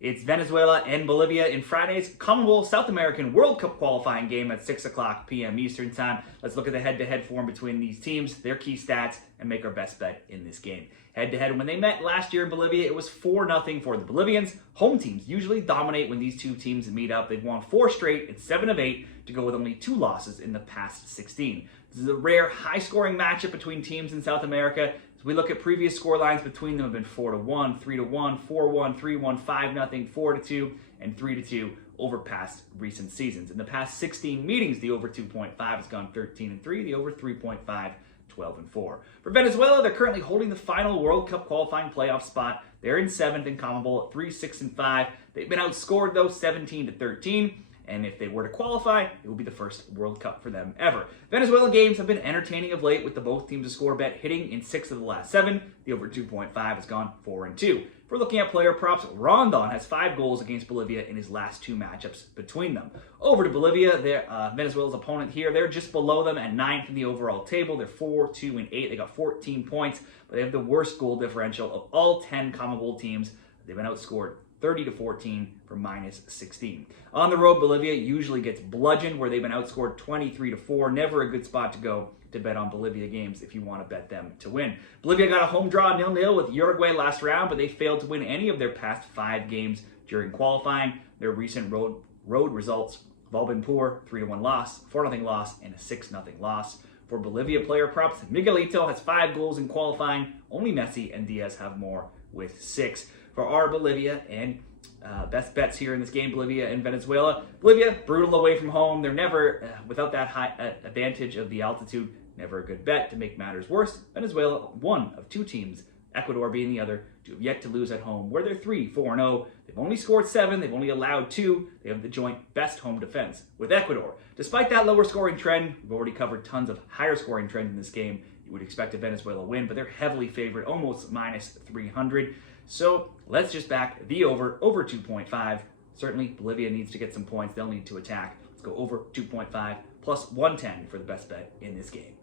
It's Venezuela and Bolivia in Friday's CONMEBOL South American World Cup Qualifying game at 6 o'clock p.m. Eastern Time. Let's look at the head-to-head form between these teams, their key stats, and make our best bet in this game. Head-to-head, when they met last year in Bolivia, it was 4-0 for the Bolivians. Home teams usually dominate when these two teams meet up. They've won 4 straight and 7 of 8 to go with only 2 losses in the past 16. This is a rare, high-scoring matchup between teams in South America. As we look at previous scorelines between them have been 4-1, 3-1, 4-1, 3-1, 5-0, 4-2, and 3-2 over past recent seasons. In the past 16 meetings, the over 2.5 has gone 13-3, the over 3.5 12-4. For Venezuela, they're currently holding the final World Cup qualifying playoff spot. They're in 7th in CONMEBOL at 3-6-5. They've been outscored though 17-13. And if they were to qualify, it would be the first World Cup for them ever. Venezuela games have been entertaining of late, with the both teams to score bet hitting in 6 of the last 7. The over 2.5 has gone 4-2. If we're looking at player props, Rondon has 5 goals against Bolivia in his last 2 matchups between them. Over to Bolivia, Venezuela's opponent here, they're just below them at 9th in the overall table. They're 4-2-8. They got 14 points, but they have the worst goal differential of all 10 CONMEBOL teams. They've been outscored 30-14 for -16. On the road, Bolivia usually gets bludgeoned, where they've been outscored 23-4. Never a good spot to go to bet on Bolivia games if you want to bet them to win. Bolivia got a home draw 0-0 with Uruguay last round, but they failed to win any of their past 5 games during qualifying. Their recent road results have all been poor: 3-1 loss, 4-0 loss, and a 6-0 loss. For Bolivia player props, Miguelito has 5 goals in qualifying. Only Messi and Diaz have more with 6. For our Bolivia and best bets here in this game, Bolivia and Venezuela. Bolivia, brutal away from home. They're never, without that high advantage of the altitude, never a good bet. To make matters worse, Venezuela, one of 2 teams, Ecuador being the other, to have yet to lose at home, where they're 3-4-0. They've only scored 7. They've only allowed 2. They have the joint best home defense with Ecuador. Despite that lower scoring trend, we've already covered tons of higher scoring trend in this game. You would expect a Venezuela win, but they're heavily favored, almost -300. So let's just back the over 2.5. Certainly, Bolivia needs to get some points. They'll need to attack. Let's go over 2.5 plus 110 for the best bet in this game.